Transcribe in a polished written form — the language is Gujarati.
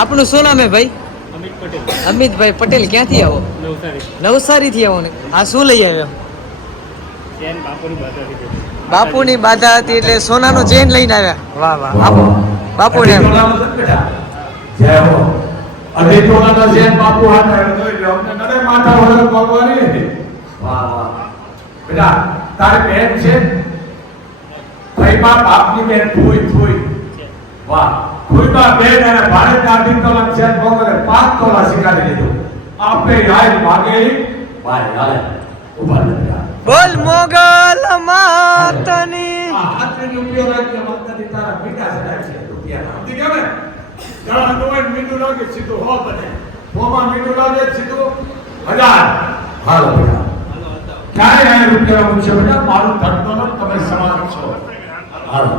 આપનું શું નામ હે ભાઈ? અમિતભાઈ પટેલ. ક્યાંથી આવો? નવસારી થી આવો ને. આ શું લઈ આવ્યો? બાપુની બાધા હતી એટલે સોનાનો ચેન લઈને આવ્યા. વાહ વાહ. આપો બાપુને. જય હો. અઢી તોલાનો ચેન બાપુ હાથ આવ્યો તો અમને નડે માથા વગર ભગવાન. વાહ વાહ. બેટા તારી બેન છે? ભાઈમાં બાપની બેન ફૂઈ. વાહ. ફૂઈમાં બેન અને ભારત અઢી તોલાનો ચેન વગર 5 તોલા શીખાડી દીધું. આપણે યાદ માગે ભાઈ હાલે ઉભા રહે. બોલ મોગલ માતની. હાથની ઉપયોગ રાખજો માતાજી તારા મીઠા સડાય છે રૂપિયા. સમજી ગયા ને? જરા નોય મીઠું લાગે સીધું હો બને. હોમાં મીઠું લાગે સીધું 1000. હાલો બેટા. ક્યારે રૂપિયા મુખ્ય બેટા મારું ધર્મ તમે સમાજ છો. હાલો.